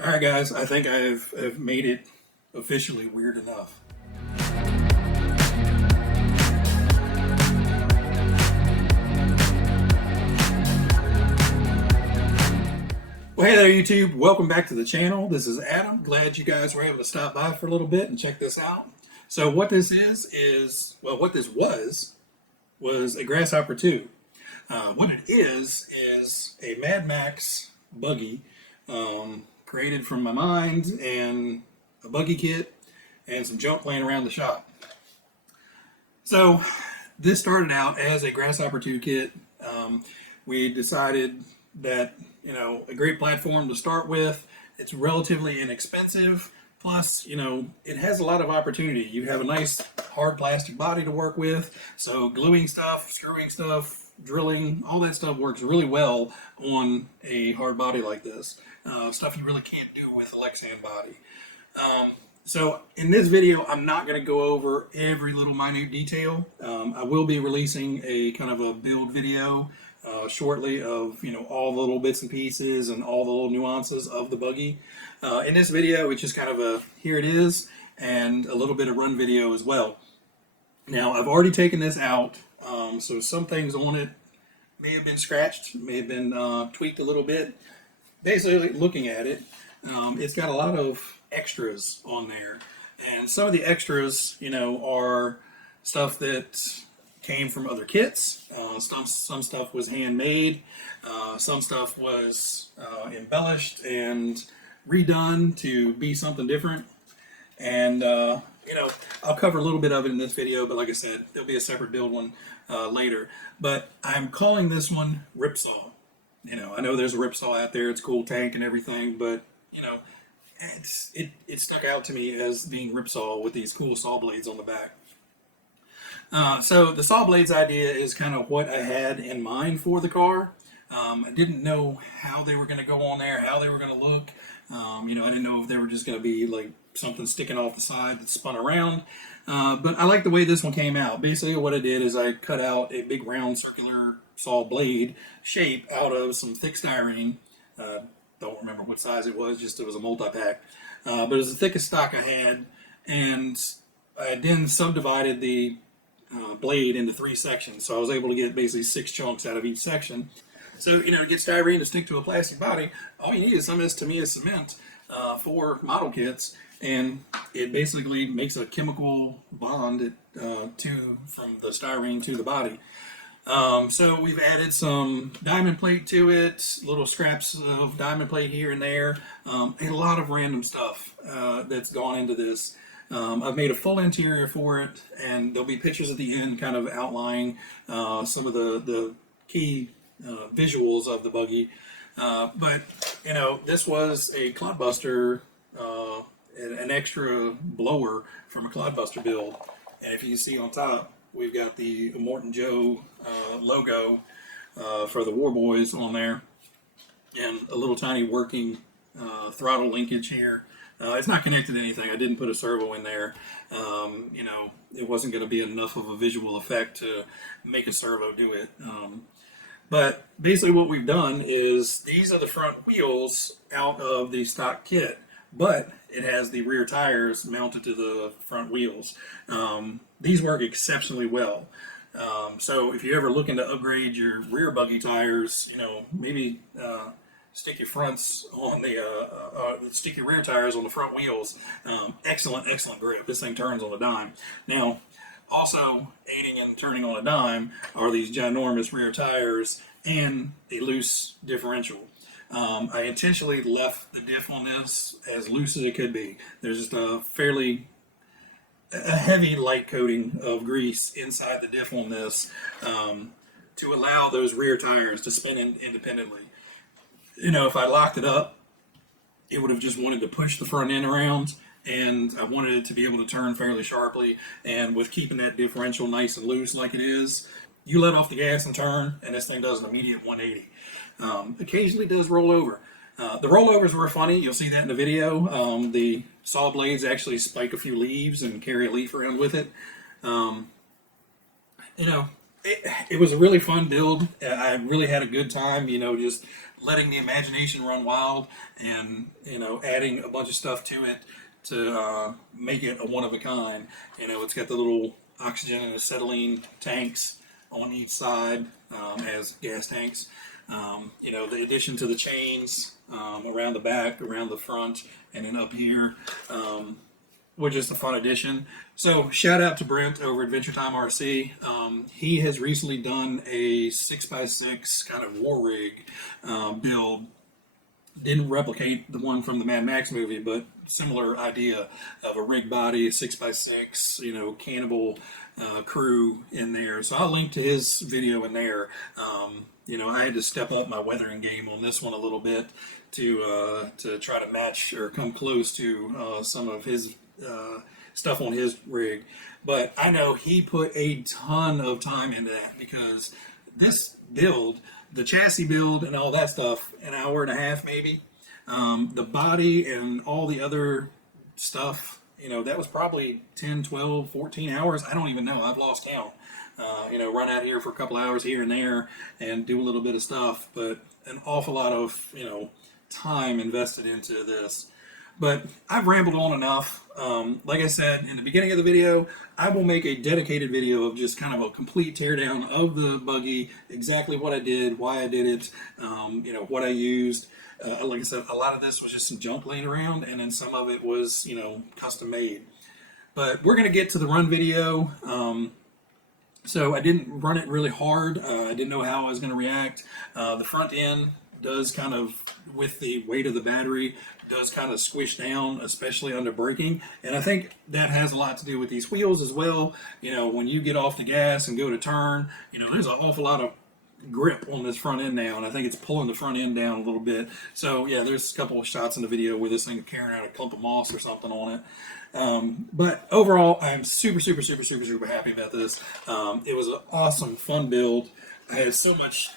All right, guys, I think I've made it officially weird enough. Well, hey there, YouTube. Welcome back to the channel. This is Adam. Glad you guys were able to stop by for a little bit and check this out. So, what this is what this was a Grasshopper 2. What it is a Mad Max buggy created from my mind and a buggy kit and some junk laying around the shop. So this started out as a Grasshopper 2 kit. We decided that, a great platform to start with. It's relatively inexpensive. Plus, it has a lot of opportunity. You have a nice hard plastic body to work with. So gluing stuff, screwing stuff, drilling, all that stuff works really well on a hard body like this. Stuff you really can't do with a Lexan body. So in this video, I'm not going to go over every little minute detail. I will be releasing a kind of a build video shortly of all the little bits and pieces and all the little nuances of the buggy. In this video, it's just kind of a here it is and a little bit of run video as well. Now I've already taken this out, so some things on it may have been scratched, may have been tweaked a little bit. Basically, looking at it, it's got a lot of extras on there, and some of the extras, are stuff that came from other kits. Some stuff was handmade. Some stuff was embellished and redone to be something different. And I'll cover a little bit of it in this video, but like I said, there'll be a separate build one later. But I'm calling this one Ripsaw. I know there's a Ripsaw out there. It's a cool tank and everything, but it stuck out to me as being Ripsaw with these cool saw blades on the back. So the saw blades idea is kind of what I had in mind for the car. I didn't know how they were going to go on there, how they were going to look. I didn't know if they were just going to be like something sticking off the side that spun around. But I like the way this one came out. Basically what I did is I cut out a big round circular saw blade shape out of some thick styrene. Don't remember what size it was, just it was a multi-pack. But it was the thickest stock I had. And I then subdivided the blade into 3 sections. So I was able to get basically 6 chunks out of each section. So, to get styrene to stick to a plastic body, all you need is some Tamiya cement for model kits, and it basically makes a chemical bond from the styrene to the body. So we've added some diamond plate to it, little scraps of diamond plate here and there, and a lot of random stuff that's gone into this. I've made a full interior for it, and there'll be pictures at the end kind of outlining some of the key visuals of the buggy. But this was a clodbuster, an extra blower from a clodbuster build. And if you can see on top, we've got the Morton Joe logo for the War Boys on there, and a little tiny working throttle linkage here. It's not connected to anything. I didn't put a servo in there. It wasn't going to be enough of a visual effect to make a servo do it. But basically what we've done is these are the front wheels out of the stock kit, but it has the rear tires mounted to the front wheels. These work exceptionally well. So if you're ever looking to upgrade your rear buggy tires, maybe stick your fronts on stick your rear tires on the front wheels. Excellent grip. This thing turns on a dime. Now, also aiding and turning on a dime are these ginormous rear tires and a loose differential. I intentionally left the diff on this as loose as it could be. There's just a heavy light coating of grease inside the diff on this to allow those rear tires to spin independently. If I locked it up, it would have just wanted to push the front end around, and I wanted it to be able to turn fairly sharply. And with keeping that differential nice and loose like it is, you let off the gas and turn, and this thing does an immediate 180. Occasionally does roll over. The rollovers were funny. You'll see that in the video. The saw blades actually spike a few leaves and carry a leaf around with it. It was a really fun build. I really had a good time, just letting the imagination run wild and, adding a bunch of stuff to it to make it a one of a kind. It's got the little oxygen and acetylene tanks on each side as gas tanks. The addition to the chains around the back, around the front, and then up here, was just a fun addition. So shout out to Brent over Adventure Time RC. He has recently done a 6x6 kind of war rig build. Didn't replicate the one from the Mad Max movie, but similar idea of a rig body, 6x6, cannibal crew in there. So I'll link to his video in there. I had to step up my weathering game on this one a little bit to try to match or come close to some of his stuff on his rig. But I know he put a ton of time into that, because this build, the chassis build and all that stuff, an hour and a half maybe. The body and all the other stuff, that was probably 10, 12, 14 hours. I don't even know. I've lost count. Run out here for a couple hours here and there and do a little bit of stuff, but an awful lot of, time invested into this. But I've rambled on enough. Like I said in the beginning of the video, I will make a dedicated video of just kind of a complete teardown of the buggy, exactly what I did, why I did it, what I used. Like I said, a lot of this was just some junk laying around, and then some of it was, custom made. But we're going to get to the run video. So I didn't run it really hard. I didn't know how I was going to react. The front end does kind of, with the weight of the battery, does kind of squish down, especially under braking. And I think that has a lot to do with these wheels as well. When you get off the gas and go to turn, there's an awful lot of grip on this front end now, and I think it's pulling the front end down a little bit. So yeah, there's a couple of shots in the video where this thing is carrying out a clump of moss or something on it. But overall, I'm super happy about this. It was an awesome, fun build. I had so much,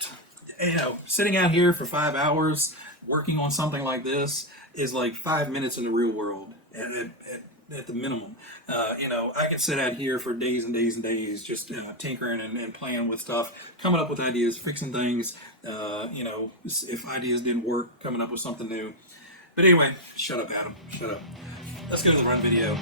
sitting out here for 5 hours working on something like this is like 5 minutes in the real world at the minimum. I can sit out here for days and days and days just tinkering and playing with stuff, coming up with ideas, fixing things. If ideas didn't work, coming up with something new. But anyway, shut up, Adam. Shut up. Let's go to the run video.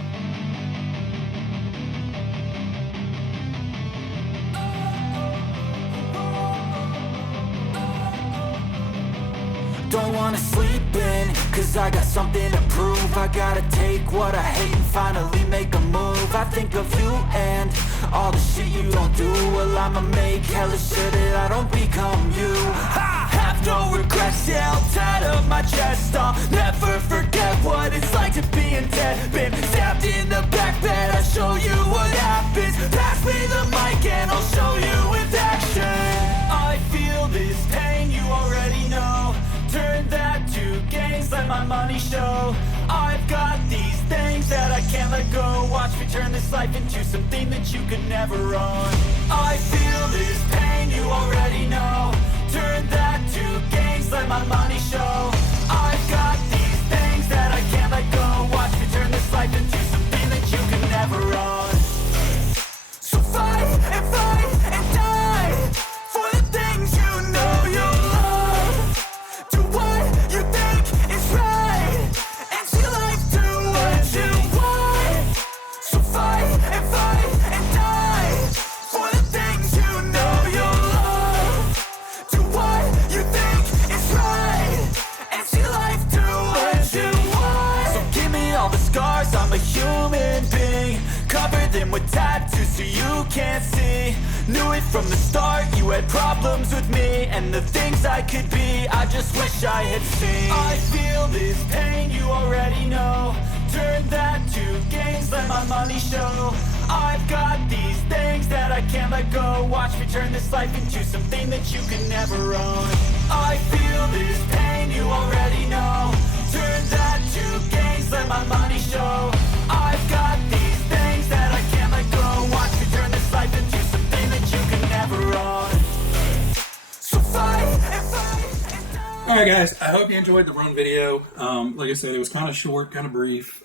Don't wanna sleep in, cause I got something to prove. I gotta take what I hate and finally make a move. I think of you and all the shit you don't do. Well, I'ma make hella sure that I don't become you. I have no regrets, yeah, I'll tattle my chest. I'll never forget what it's like to be in debt. Been stabbed in the back bed, I'll show you what happens. Pass me the mic and I'll show you with action. I feel this pain, you already know. Turn that to gains, let my money show. I've got these things that I can't let go. Watch me turn this life into something that you could never own. I feel this pain, you already know. Turn that to gains, let my money show. I've got these things that I can't let go. Watch me turn this life into something that you could never own. So fight and die for the things you know you love. Do what you think is right, and see life do what you want. So fight and die for the things you know you love. Do what you think is right, and see life do what you want. So give me all the scars, I'm a human being. Cover them with tattoos so you can't see. Knew it from the start, you had problems with me and the things I could be, I just wish I had seen. I feel this pain, you already know. Turn that to gains, let my money show. I've got these things that I can't let go. Watch me turn this life into something that you can never own. I feel this pain, you already know. Turn that to gains, let my money show. I've got these things that I can't let go. Watch me turn this life into something that you can never own. So fight and die. Alright guys, I hope you enjoyed the run video. Like I said, it was kind of short, kind of brief.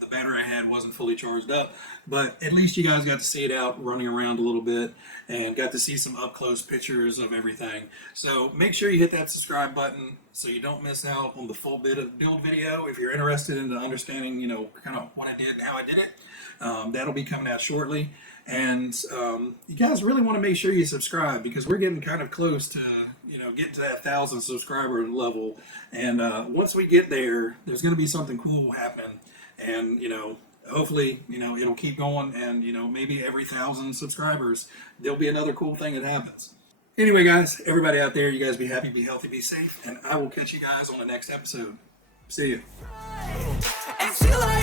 The battery I had wasn't fully charged up. But at least you guys got to see it out running around a little bit and got to see some up close pictures of everything. So make sure you hit that subscribe button so you don't miss out on the full bit of build video. If you're interested in understanding, kind of what I did and how I did it, that'll be coming out shortly. And you guys really want to make sure you subscribe because we're getting kind of close to getting to that 1,000 subscriber level. And once we get there, there's going to be something cool happening. And hopefully it'll keep going. And maybe every 1,000 subscribers there'll be another cool thing that happens. Anyway, guys, everybody out there, you guys be happy, be healthy, be safe, and I will catch you guys on the next episode. See you. Until I